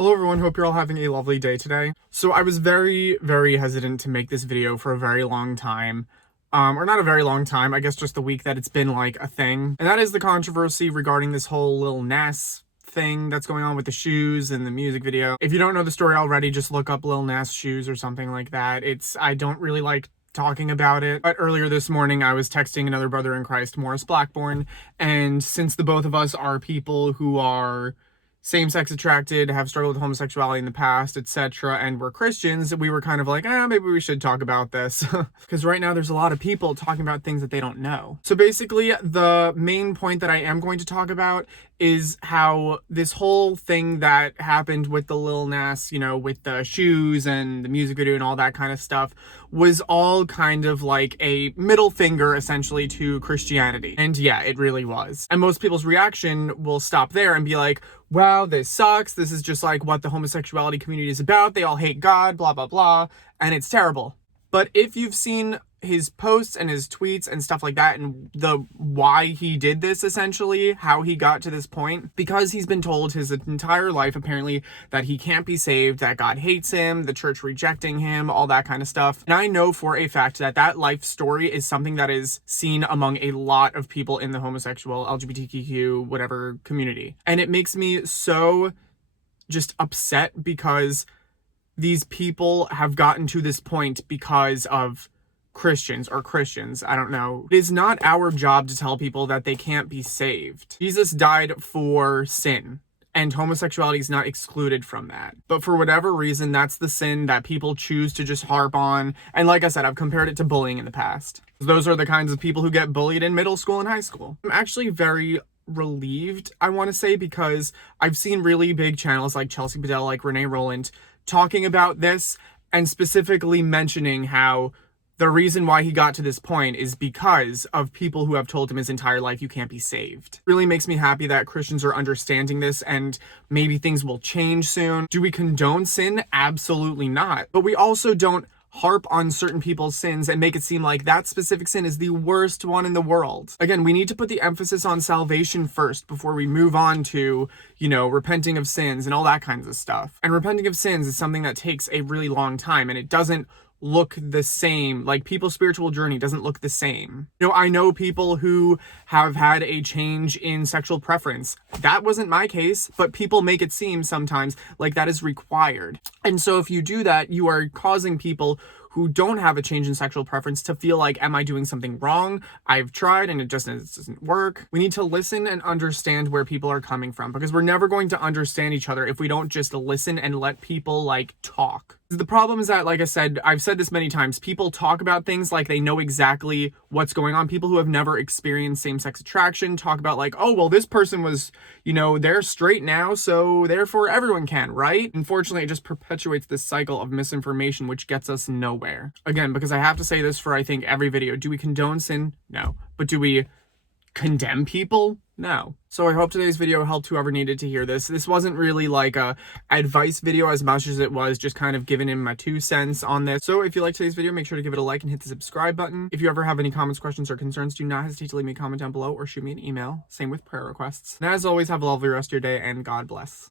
Hello everyone, hope you're all having a lovely day today. So I was very hesitant to make this video for a very long time. Or not a very long time, I guess just the week that it's been like a thing. And that is the controversy regarding this whole Lil Nas thing that's going on with the shoes and the music video. If you don't know the story already, just look up Lil Nas shoes or something like that. I don't really like talking about it. But earlier this morning, I was texting another brother in Christ, Morris Blackburn, and since the both of us are people who are same-sex attracted, have struggled with homosexuality in the past, etc., and we're Christians, we were kind of like, maybe we should talk about this. Because right now there's a lot of people talking about things that they don't know. So basically, the main point that I am going to talk about is how this whole thing that happened with the Lil Nas, with the shoes and the music video and all that kind of stuff, was all kind of like a middle finger, essentially, to Christianity. And yeah, it really was. And most people's reaction will stop there and be like, wow, this sucks. This is just like what the homosexuality community is about. They all hate God, blah, blah, blah. And it's terrible. But if you've seen his posts and his tweets and stuff like that, and the why he did this, essentially, how he got to this point, because he's been told his entire life, apparently, that he can't be saved, that God hates him, the church rejecting him, all that kind of stuff. And I know for a fact that that life story is something that is seen among a lot of people in the homosexual, LGBTQ, whatever community. And it makes me so just upset because these people have gotten to this point because of Christians, I don't know. It is not our job to tell people that they can't be saved. Jesus died for sin, and homosexuality is not excluded from that. But for whatever reason, that's the sin that people choose to just harp on. And like I said, I've compared it to bullying in the past. Those are the kinds of people who get bullied in middle school and high school. I'm actually very relieved, I want to say, because I've seen really big channels like Chelsea Bedell, like Renee Rowland, talking about this and specifically mentioning how the reason why he got to this point is because of people who have told him his entire life you can't be saved. It really makes me happy that Christians are understanding this and maybe things will change soon. Do we condone sin? Absolutely not. But we also don't harp on certain people's sins and make it seem like that specific sin is the worst one in the world. Again, we need to put the emphasis on salvation first before we move on to, repenting of sins and all that kinds of stuff. And repenting of sins is something that takes a really long time, and it doesn't look the same. Like, people's spiritual journey doesn't look the same. I know people who have had a change in sexual preference. That wasn't my case, but people make it seem sometimes like that is required. And so if you do that, you are causing people who don't have a change in sexual preference to feel like, am I doing something wrong? I've tried and it doesn't work. We need to listen and understand where people are coming from, because we're never going to understand each other if we don't just listen and let people talk. The problem is that, like I said, I've said this many times, people talk about things like they know exactly what's going on. People who have never experienced same-sex attraction talk about oh, well, this person was, they're straight now, so therefore everyone can, right? Unfortunately, it just perpetuates this cycle of misinformation, which gets us nowhere. Again, because I have to say this for, I think, every video. Do we condone sin? No. But do we condemn people? No. So I hope today's video helped whoever needed to hear this. This wasn't really a advice video as much as it was just kind of giving him my 2 cents on this. So if you liked today's video, make sure to give it a like and hit the subscribe button. If you ever have any comments, questions, or concerns, do not hesitate to leave me a comment down below or shoot me an email. Same with prayer requests. And as always, have a lovely rest of your day and God bless.